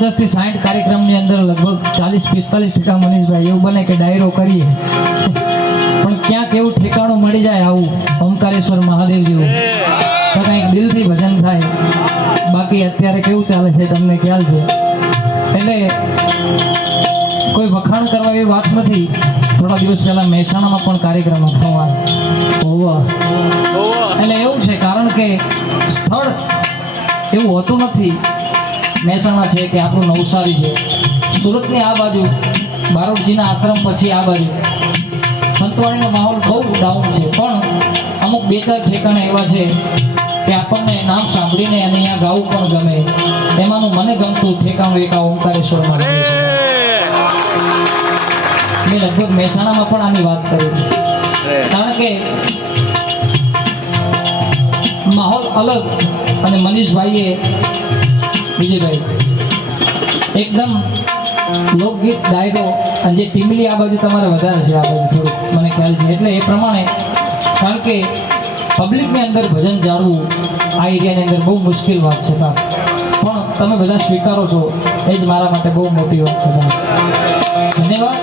50 થી 60 કાર્યક્રમની અંદર લગભગ 40-45% મનીષભાઈ એવું બને કે ડાયરો કરીએ પણ ક્યાંક એવું ઠેકાણું મળી જાય આવું ઓમકારેશ્વર મહાદેવ જેવું તો કંઈક દિલથી ભજન થાય. બાકી અત્યારે કેવું ચાલે છે તમને ખ્યાલ છે, એટલે કોઈ વખાણ કરવા એવી વાત નથી. થોડા દિવસ પહેલા મહેસાણામાં પણ કાર્યક્રમ હતો. એટલે એવું છે કારણ કે સ્થળ એવું હોતું નથી. મહેસાણા છે કે આપણું નવસારી છે, સુરતની આ બાજુ બારોટજીના આશ્રમ પછી આ બાજુ સંતવાણીનો માહોલ બહુ ડાઉન છે, પણ અમુક 2-4 ઠેકાણા એવા છે કે આપણને નામ સાંભળીને અને અહીંયા ગાવું પણ ગમે. એમાંનું મને ગમતું ઠેકાણું એક આ ઓમકારેશ્વરમાં છે. મેં લગભગ મહેસાણામાં પણ આની વાત કરી, કારણ કે માહોલ અલગ. અને મનીષભાઈએ વિજયભાઈ એકદમ લોકગીત ડાયરો અને જે ટીમલી આ બાજુ તમારે વધારે છે, આ બાજુ થોડુંક મને ખ્યાલ છે. એટલે એ પ્રમાણે કારણ કે પબ્લિકની અંદર ભજન જાળવું આ એરિયાની અંદર બહુ મુશ્કેલ વાત છે, પણ તમે બધા સ્વીકારો છો એ જ મારા માટે બહુ મોટી વાત છે. ધન્યવાદ.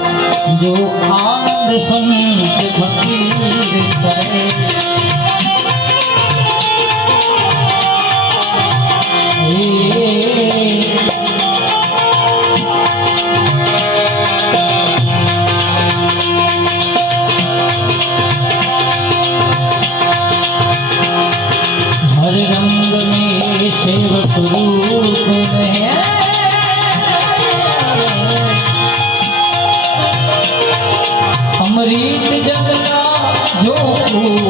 જો આનંદ સંત ફકીર કરે हर रंग में सेवक रूप में अमृत जग का जो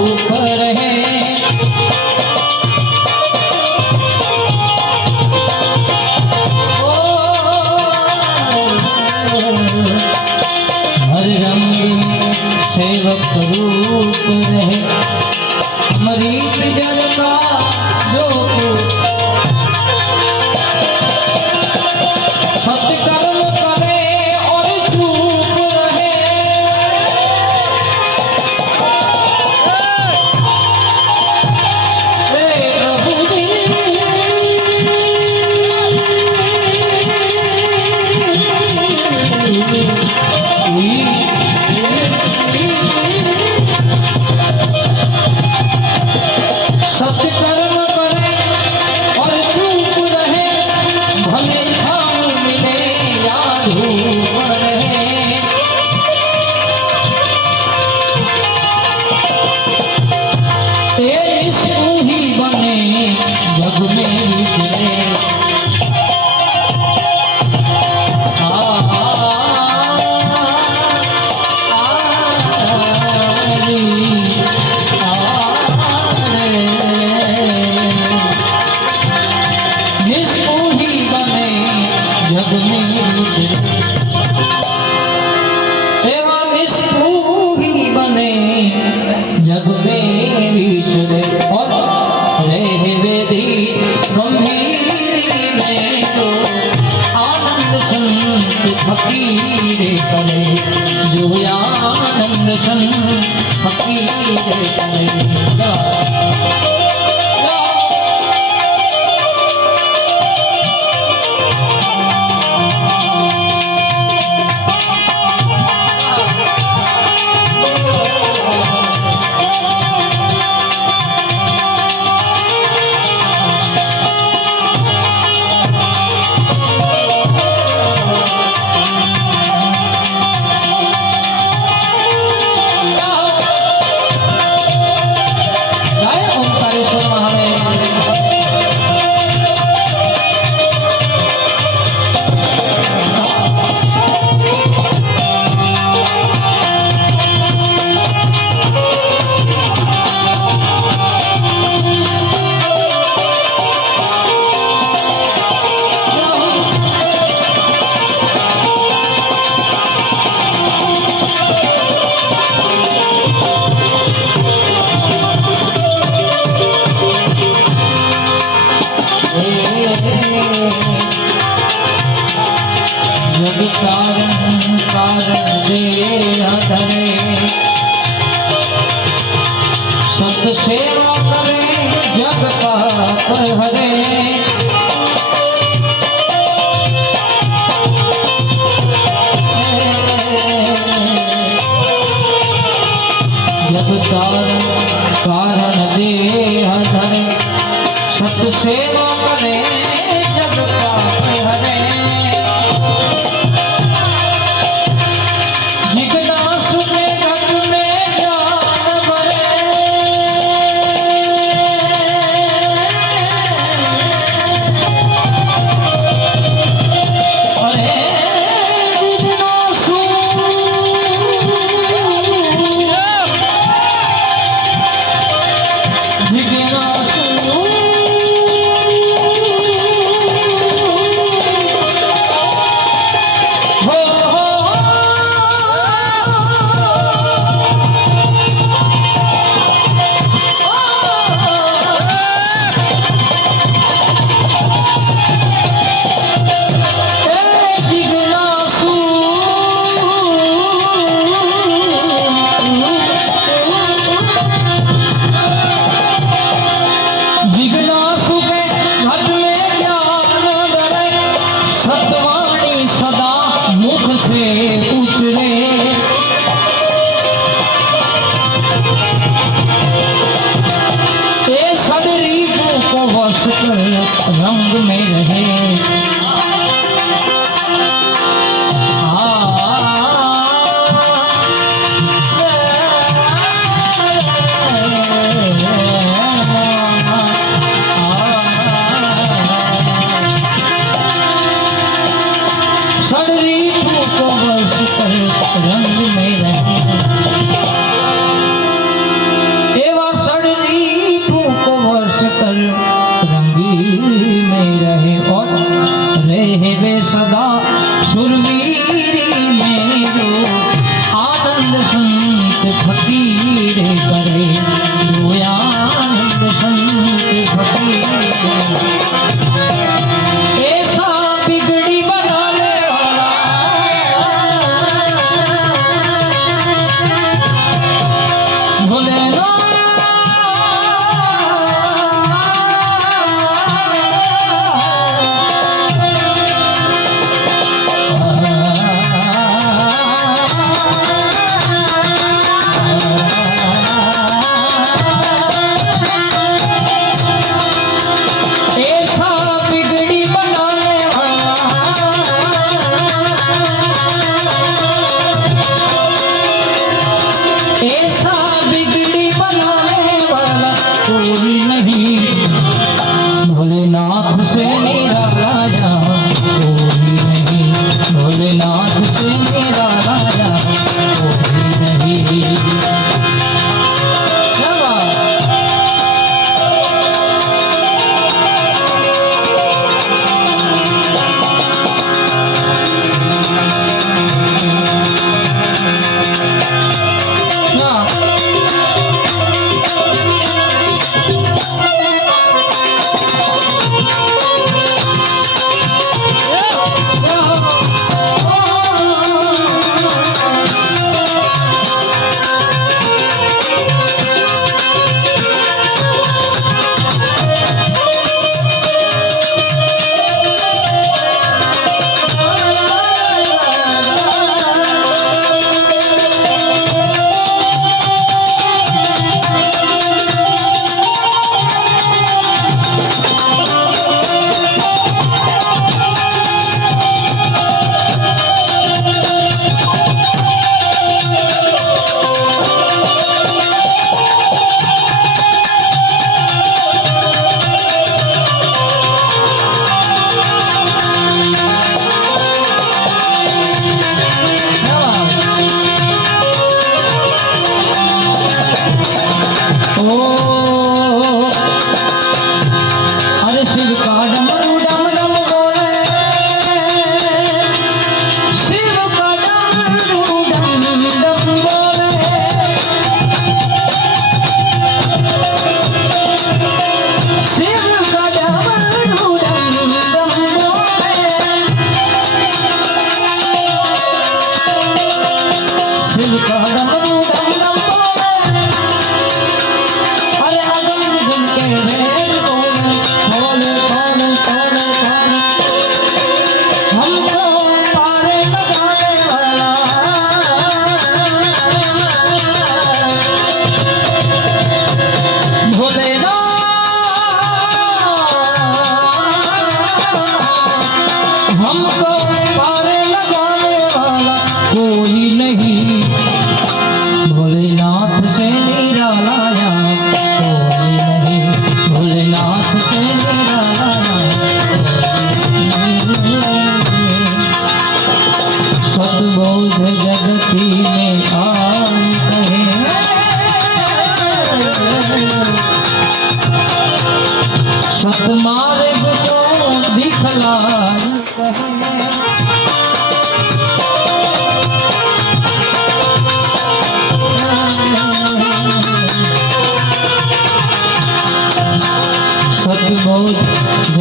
ऊपर है हर रंग में सेवक रूप रहे अमृत जल का जो सत्कर्म करे और चूप रहे रे प्रभु सत्कर्म करे और चूप रहे भले छाव मिले या धूप रहे तेज तू ही बने जग में विचरे जग में विचरे और रहे वेदी गंभीर में तो आनंद संत फकीर करे जो आनंद संत फकीर करे सेवा करे जग का हरे जब कारण देह धरे सत सेवा करे जग पाप हरे जिज्ञास के घट में ज्ञान भरे अरे जिज्ञासु रंग में रहे शरीर को बस कर रंग में रहे एवं शरीर को वर्ष कर में रहे और रहे वे सदा सुरवीर में जो आनंद संत फकीर करे जो आनंद संत फकीर ऐसा बिगड़ी बनाने वाला भोलेनाथ भोलेनाथ से निराला जा कोई नहीं भोलेनाथ से निराला जा कोई नहीं क्या बात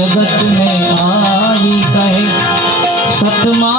जगत में आई कहे सतमा